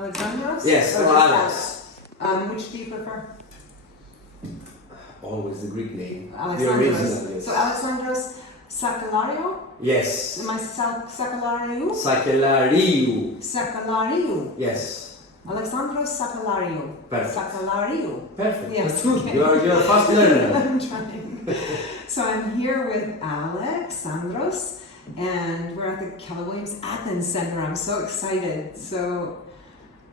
Alexandros? Yes, Or or just Alex. Which do you prefer? Always the Greek name. The Alexandros. original, yes. So Alexandros Sakellariou? Yes. Am I Sakellariou? Sakellariou. Sakellariou. Yes. Alexandros Sakellariou. Perfect. Sakellariou. Perfect. Yes, That's good. okay. You're a fast learner. I'm trying. So I'm here with Alexandros, and we're at the Keller Williams Athens Center. I'm so excited. So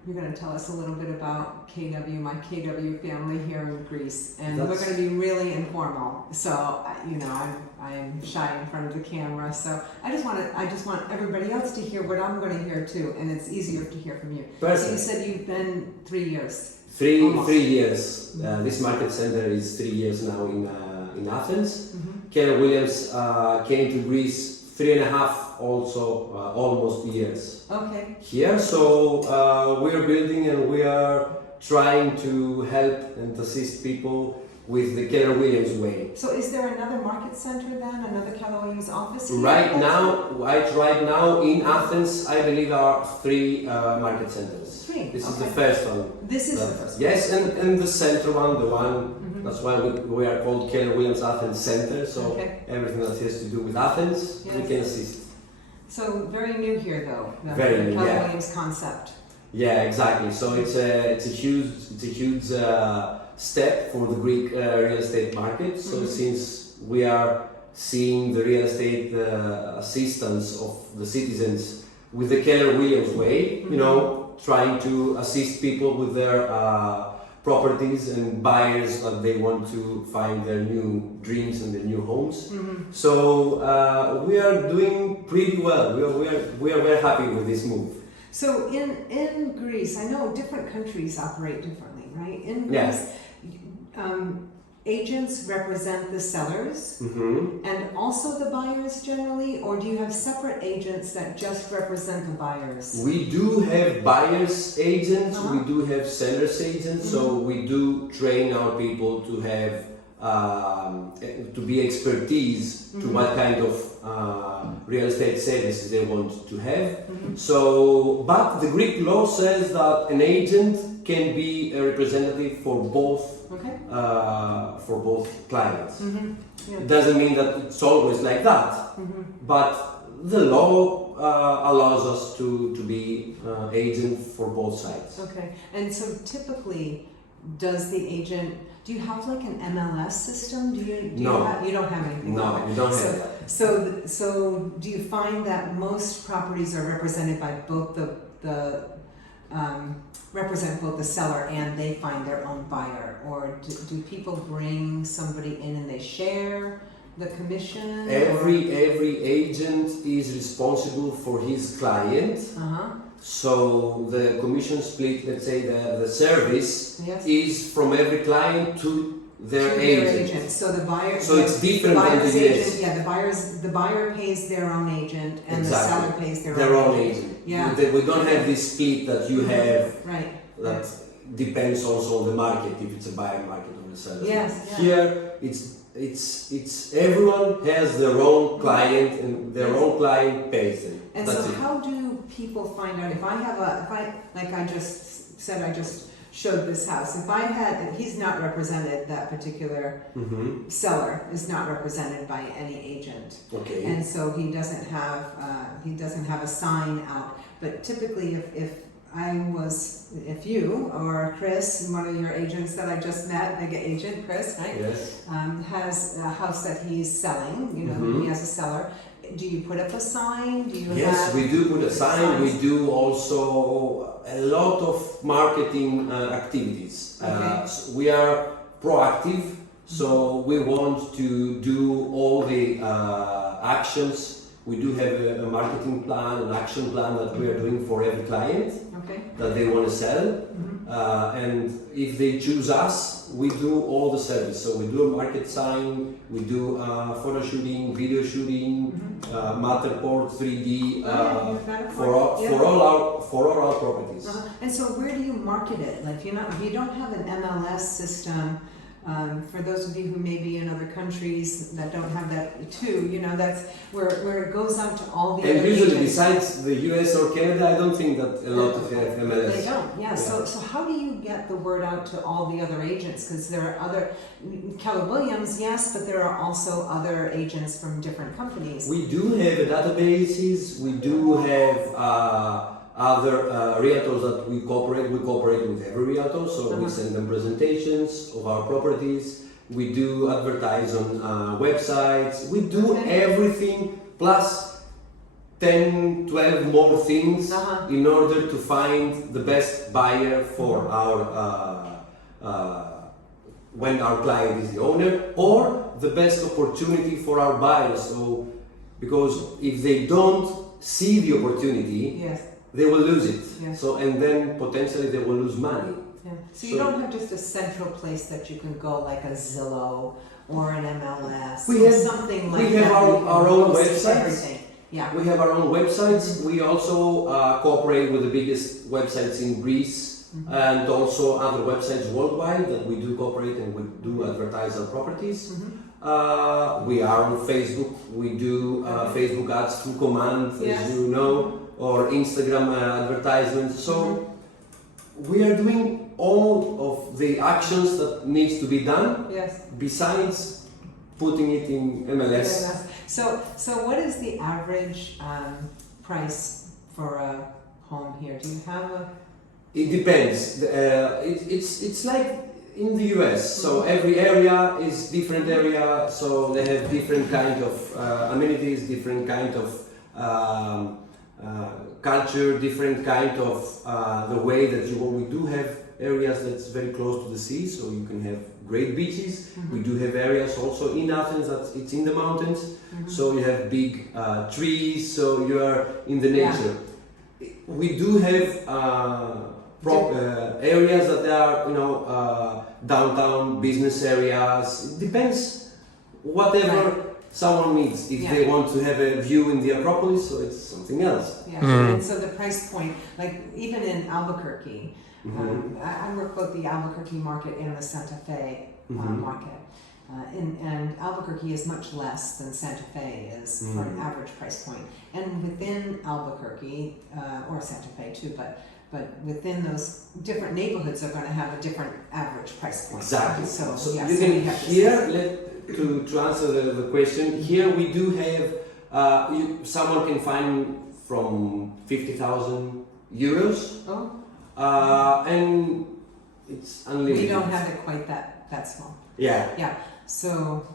you're going to tell us a little bit about KW, my KW family here in Greece, and we're going to be really informal. So I'm shy in front of the camera. So I just want everybody else to hear what I'm going to hear too, and it's easier to hear from you. Perfect. So you said you've been 3 years. Three years. This market center is 3 years now in Athens. Mm-hmm. Keller Williams came to Greece 3.5 also almost years Okay. here. So we are building and we are trying to help and assist people with the Keller Williams way. So is there another market center then, another Keller Williams office here? Right now in Athens, I believe there are 3 market centers. 3. This is Okay. the first one. This is the first one. Yes, and the center one, the one. That's why we are called Keller Williams Athens Center. So everything that has to do with Athens, we can assist. So very new here though. Very new, Keller yeah. Williams concept. Yeah, exactly. So it's a huge step for the Greek real estate market. So since we are seeing the real estate assistance of the citizens with the Keller Williams way, trying to assist people with their properties and buyers that they want to find their new dreams and their new homes. So we are doing pretty well. We are very happy with this move. So in Greece, I know different countries operate differently, right? In Greece, agents represent the sellers and also the buyers generally, or do you have separate agents that just represent the buyers? We do have buyers agents, we do have sellers agents, so we do train our people to have to be expertise to what kind of real estate services they want to have. So, but the Greek law says that an agent can be a representative for both clients. It doesn't mean that it's always like that, but the law allows us to be agent for both sides. Okay, and so typically, does the agent? Do you have like an MLS system? No. You don't have anything. No, we don't have that. So do you find that most properties are represented by both represent both the seller and they find their own buyer, or do people bring somebody in and they share the commission? Every agent is responsible for his client. So the commission split, let's say the service is from every client to their agent. So the buyer. So it's different than the agent. Yeah, the buyer pays their own agent, and the seller pays their own agent. Yeah. We don't have this split that you have. Right. That depends also on the market, if it's a buyer market or a seller. Yes. Yeah. Here it's everyone has their own client and their own client pays them. And that's so it. how do people find out if I just said I just showed this house, he's not represented, that particular seller is not represented by any agent. Okay. And so he doesn't have a sign out. But typically if you or Chris, one of your agents that I just met, mega agent Chris, right? Yes. Has a house that he's selling, he has a seller. Do you put up a sign? Yes, we do put a sign. We do also a lot of marketing activities. So we are proactive, so we want to do all the actions. We do have a marketing plan, an action plan that we are doing for every client that they want to sell. And if they choose us, we do all the service. So we do a market sign, we do photo shooting, video shooting, Matterport 3D for all our properties. And so where do you market it? Like if you don't have an MLS system, For those of you who may be in other countries that don't have that too, you know, that's where it goes out to all the And other usually, agents. besides the US or Canada, I don't think that a lot of have MLS. They don't, yeah. So how do you get the word out to all the other agents? Because there are other, Keller Williams, yes, but there are also other agents from different companies. We do have databases, we do have other realtors that we cooperate with every realtor, so we send them presentations of our properties, we do advertise on websites, we do everything plus 10, 12 more things in order to find the best buyer for our when our client is the owner, or the best opportunity for our buyers. So because if they don't see the opportunity, Yes. they will lose it. Yeah. So and then potentially they will lose money. Yeah. So you don't have just a central place that you can go, like a Zillow or an MLS We or have- something we like have that. our own Post websites. everything. Yeah. We have our own websites. We also cooperate with the biggest websites in Greece and also other websites worldwide that we do cooperate and we do advertise our properties. We are on Facebook. We do Facebook ads through command, Yes. as you know, or Instagram advertisements. So we are doing all of the actions that needs to be done Yes. besides putting it in MLS. So what is the average price for a home here? Do you have a? It depends. It's like in the US. So every area is different area. So they have different kind of amenities, different kind of culture, different kind of the way that you. We do have areas that's very close to the sea, so you can have great beaches. We do have areas also in Athens that it's in the mountains, so you have big trees. So you are in the nature. We do have areas that are, downtown business areas. It depends, whatever someone needs. If they want to have a view in the Acropolis, so it's something else. Yeah, and so the price point, like even in Albuquerque, I work both the Albuquerque market and the Santa Fe market. And Albuquerque is much less than Santa Fe is for an average price point. And within Albuquerque, or Santa Fe too, but within those different neighborhoods are going to have a different average price point. Exactly. So you we can have to here, to answer the question, here we do have, someone can find from 50,000 euros. And it's unlimited. We don't have it quite that small. Yeah. Yeah. So,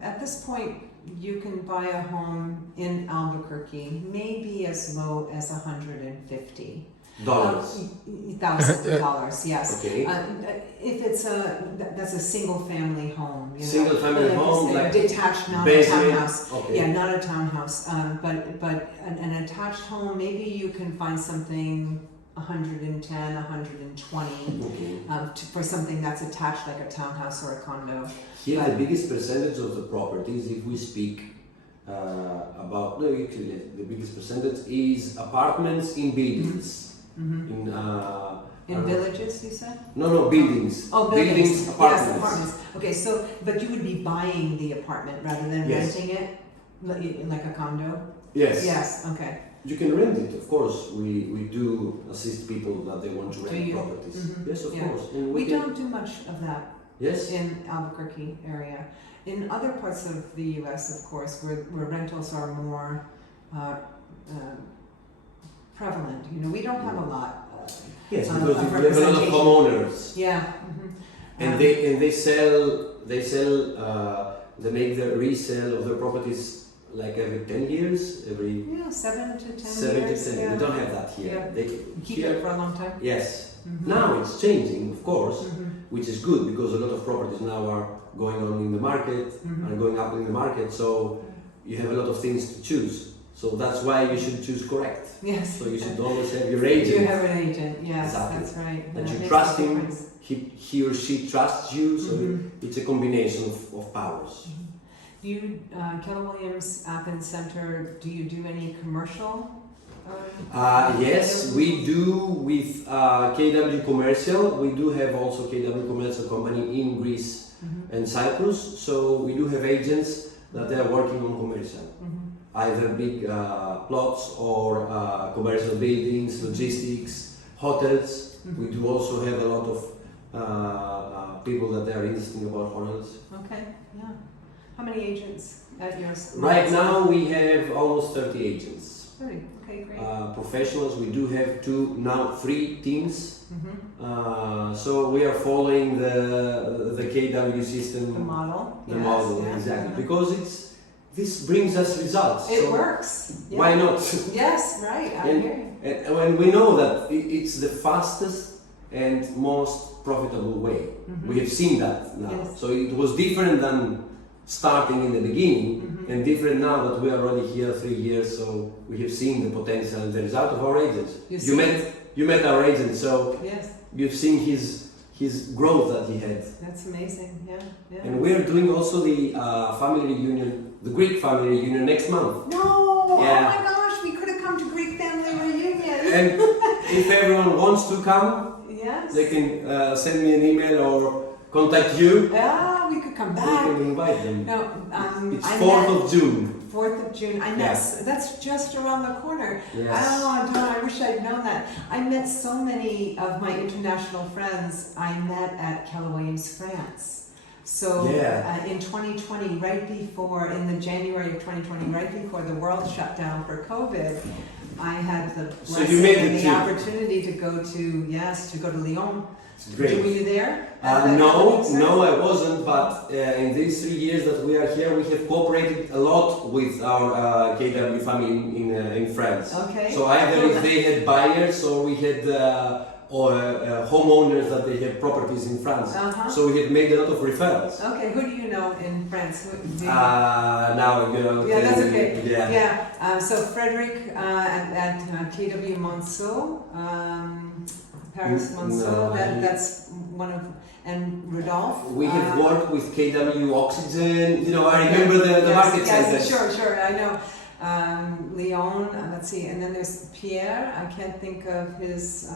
at this point, you can buy a home in Albuquerque, maybe as low as $150,000. Yes. Okay. If it's that's a single family home. Single family home, like detached, not a basement. townhouse. Okay. Yeah, not a townhouse. But an attached home, maybe you can find something 110, 120 for something that's attached, like a townhouse or a condo. Here, the biggest percentage of the properties, if we speak about, the biggest percentage is apartments in buildings. In villages, you said? No, buildings. Oh, buildings. Apartments. Yes, apartments. Okay, so, but you would be buying the apartment rather than renting it, like a condo? Yes. Yes, okay. You can rent it, of course. We do assist people that they want to rent properties. Yes, of course. And we don't do much of that. Yes. In Albuquerque area. In other parts of the U.S., of course, where rentals are more prevalent. We don't have a lot. Yes, because we have a lot of homeowners. Yeah. And they sell. They make the resale of their properties like every 10 years, 7 to 10 7 years. to 10. Yeah. We don't have that here. Yeah. They Keep it for a long time. Yes. Now it's changing, of course, which is good because a lot of properties now are going on in the market, are going up in the market. So you have a lot of things to choose. So that's why you should choose correct. Yes. So you should always have your agent. You have an agent. Yes, Exactly. that's right. That you makes trust a him. difference. He or she trusts you. So it's a combination of powers. Do you, Keller Williams Athens Center, do you do any commercial Yes, we do with KW Commercial. We do have also KW Commercial company in Greece and Cyprus. So we do have agents that are working on commercial, either big plots or commercial buildings, logistics, hotels. We do also have a lot of people that are interested about hotels. Okay, yeah. How many agents at yours? Right now we have almost 30 agents. 30, okay, great. Professionals. We do have three teams. So we are following the KW system. The model. The yes, model, yeah, exactly. Because this brings us results. It so works. Yeah. why not? Yes, right. I hear you. And when we know that it's the fastest and most profitable way. We have seen that now. Yes. So it was different than starting in the beginning, and different now that we are already here 3 years. So we have seen the potential and the result of our agents. You met our agent, so yes. you've seen his growth that he had. That's amazing. Yeah, yeah. And we are doing also the family reunion, the Greek family reunion next month. No! Yeah. Oh my gosh, we could have come to Greek family reunion. And if everyone wants to come, yes. they can send me an email or contact you. Yeah, we could come We back. can invite them. No, It's 4th of June. 4th of June. I know. That's just around the corner. Yes. I wish I'd known that. I met so many of my international friends I met at Keller Williams, France. So in 2020, in the January of 2020, right before the world shut down for COVID, I had the blessing and the opportunity to go to Lyon. Great. Were you there? No, I wasn't. But in these 3 years that we are here, we have cooperated a lot with our KW family in France. Okay. So either if they had buyers or we had homeowners that they have properties in France. So we have made a lot of referrals. Okay, who do you know in France? Now you know. Yeah, that's okay. Yeah. So Frederick at KW Monceau, Paris Monceau. That's one of, and Rodolphe. We have worked with KW Oxygen. You know, I remember the market center. Sure, I know. Leon, let's see, and then there's Pierre. I can't think of his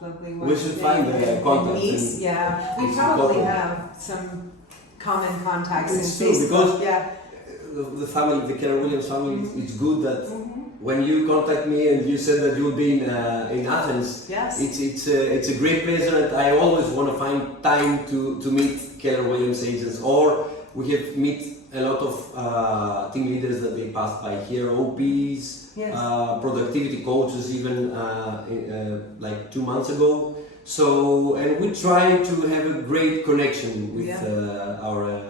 lovely wife. We should find the contacts. Nice, yeah. We probably have some common contacts in Facebook. Because the family, the Keller Williams family, it's good that when you contact me and you said that you'll be in Athens, yes. it's a great pleasure, and I always want to find time to meet Keller Williams agents, or we have met a lot of team leaders that they passed by here, OPs, yes. Productivity coaches, even like 2 months ago. So, and we try to have a great connection with our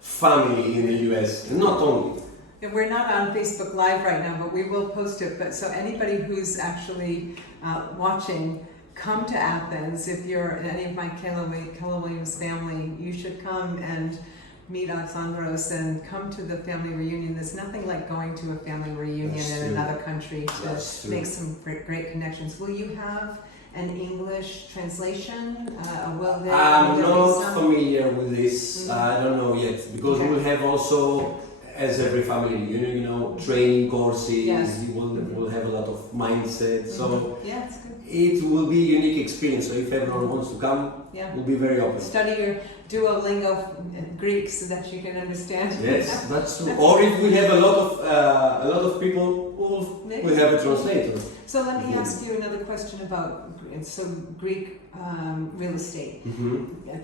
family in the US, and not only. And we're not on Facebook Live right now, but we will post it. But so anybody who's actually watching, come to Athens. If you're any of my Keller Williams family, you should come and meet Alexandros and come to the family reunion. There's nothing like going to a family reunion in another country to make some great connections. Will you have an English translation? I'm not familiar with this. I don't know yet, because we will have also, as every family reunion, you know, training courses. Yes. You will have a lot of mindset. So it's good. it will be a unique experience. So if everyone wants to come, we'll be very open. Study your Duolingo Greek so that you can understand. Yes, that's true. Or if we have a lot of people, we'll have a translator. So let me ask you another question about Greek real estate.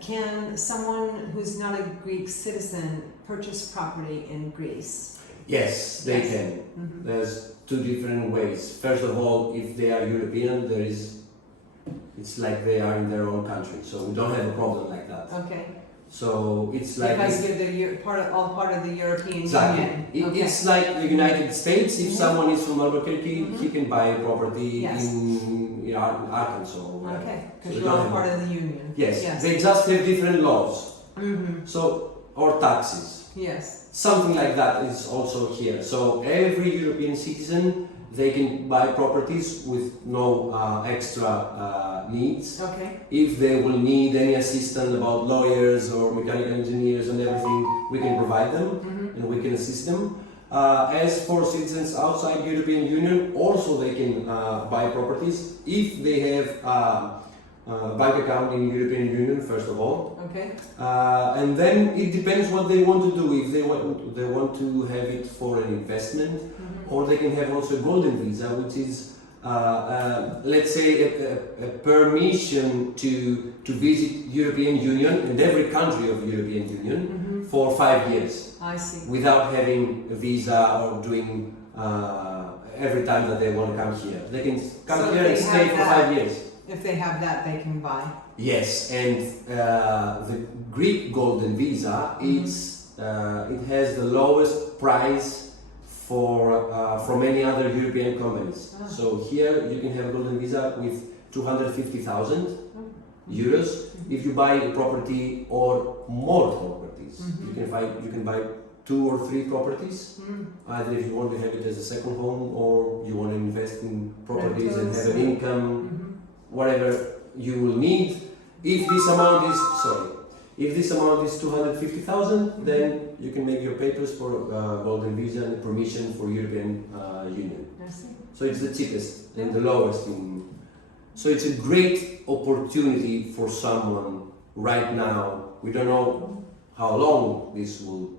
Can someone who's not a Greek citizen purchase property in Greece? Yes, they can. There's 2 different ways. First of all, if they are European, it's like they are in their own country, so we don't have a problem like that. Okay. So it's like because you're part of the European Exactly. Union. It's like the United States. If someone is from Albuquerque, he can buy a property in Arkansas. Okay, because you're all part of the Union. Yes. They just have different laws. So, or taxes. Yes. Something like that is also here. So every European citizen, they can buy properties with no extra needs. Okay. If they will need any assistance about lawyers or mechanical engineers and everything, we can provide them and we can assist them. As for citizens outside European Union, also they can buy properties if they have bank account in European Union, first of all. Okay. And then it depends what they want to do. If they want to have it for an investment, or they can have also a golden visa, which is let's say a permission to visit European Union and every country of European Union for 5 years. I see. Without having a visa or doing every time that they want to come here. They can come So here and they stay have for that. 5 years. If they have that, they can buy. Yes, and the Greek golden visa, it has the lowest price from any other European companies. So here you can have a golden visa with 250,000 euros if you buy a property or more properties. You can buy 2 or 3 properties, either if you want to have it as a second home or you want to invest in properties and have an income, whatever you will need. If this amount is 250,000, then you can make your papers for golden visa and permission for European Union. I see. So it's the cheapest and the lowest. So it's a great opportunity for someone right now. We don't know how long this will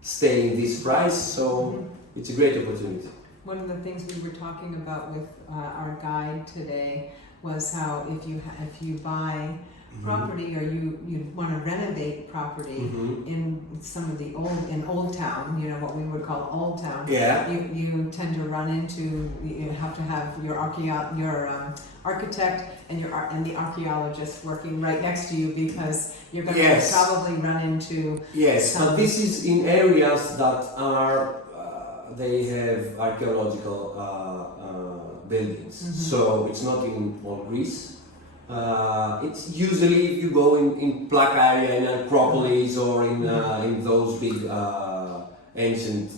stay in this price, so it's a great opportunity. One of the things we were talking about with our guide today was how if you buy property or you want to renovate property in some of the old town, you know, what we would call old town. Yeah. You tend to run into, you have to have your architect and the archaeologist working right next to you because you're going to probably run into. Yes, but this is in areas that are they have archaeological buildings, so it's not in all Greece. It's usually if you go in Plaque area, in Acropolis, or in those big ancient.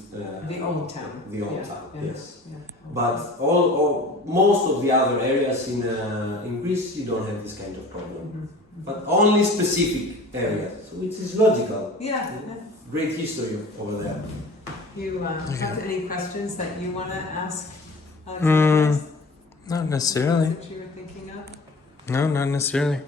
The old town. The old town, yes. Yeah. But most of the other areas in Greece, you don't have this kind of problem. But only specific areas, so it is logical. Yeah. Great history over there. You have any questions that you want to ask? Not necessarily. That you were thinking of? No, not necessarily.